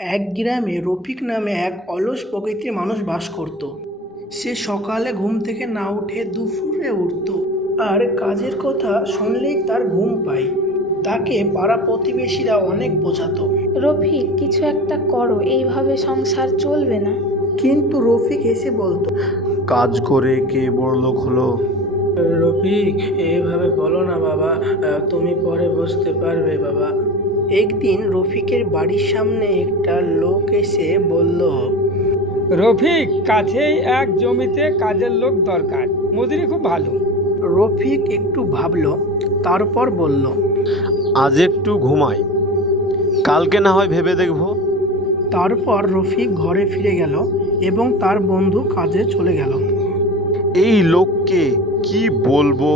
এক গ্রামে রফিক নামে এক অলস প্রকৃতির মানুষ বাস করত। সে সকালে ঘুম থেকে না উঠে দুপুরে উঠত, আর কাজের কথা শুনলেই তার ঘুম পায়। তাকে পাড়া প্রতিবেশীরা অনেক বোঝাতো, রফিক, কিছু একটা করো, এইভাবে সংসার চলবে না। কিন্তু রফিক এসে বলতো, কাজ করে কে বড়লোক হলো? রফিক, এভাবে বলো না বাবা, তুমি পরে বুঝতে পারবে বাবা। একদিন রফিকের বাড়ির সামনে একটা লোক এসে বলল, রফিক, কাছেই এক জমিতে কাজের লোক দরকার, মজুরি খুব ভালো। রফিক একটু ভাবলো, তারপর বলল, আজ একটু ঘুমাই, কালকে না হয় ভেবে দেখব। তারপর রফিক ঘরে ফিরে গেল এবং তার বন্ধু কাজে চলে গেল। এই লোককে কি বলবো,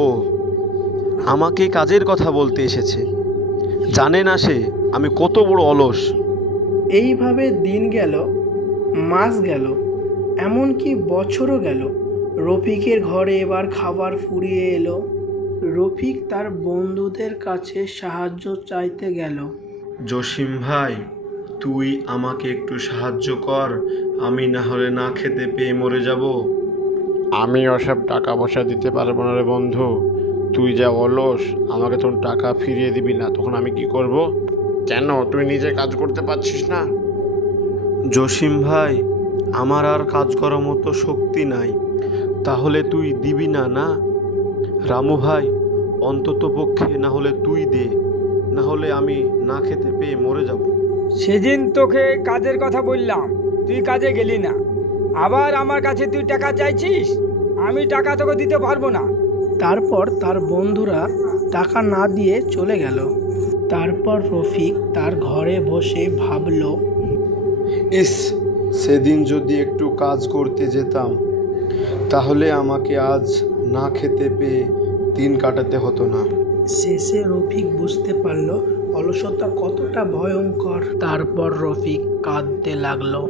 আমাকে কাজের কথা বলতে এসেছে। জানে না সে আমি কত বড় অলস। এইভাবে দিন গেল, মাস গেল, এমনকি বছরও গেল। রফিকের ঘরে এবার খাবার ফুরিয়ে এলো। রফিক তার বন্ধুদের কাছে সাহায্য চাইতে গেল। জসিম ভাই, তুই আমাকে একটু সাহায্য কর, আমি না হলে না খেতে পেয়ে মরে যাব। আমি ওসব টাকা পয়সা দিতে পারবো না রে বন্ধু, তুই যা অলস, আমাকে তখন টাকা ফিরিয়ে দিবি না, তখন আমি কি করব? কেন, তুই নিজে কাজ করতে পারছিস না? জসিম ভাই, আমার আর কাজ করার মতো শক্তি নাই। তাহলে তুই দিবি না? না রামু ভাই, অন্তত পক্ষে না হলে তুই দে, না হলে আমি না খেতে পেয়ে মরে যাব। সেদিন তোকে কাজের কথা বললাম, তুই কাজে গেলি না, আবার আমার কাছে তুই টাকা চাইছিস। আমি টাকা তোকে দিতে পারবো না। তারপর তার বন্ধুরা টাকা না দিয়ে চলে গেল। তারপর রফিক তার ঘরে বসে ভাবল, ইস, সেদিন যদি একটু কাজ করতে যেতাম, তাহলে আমাকে আজ না খেতে পেয়ে দিন কাটাতে হতো না। শেষে রফিক বুঝতে পারল অলসতা কতটা ভয়ঙ্কর। তারপর রফিক কাঁদতে লাগলো।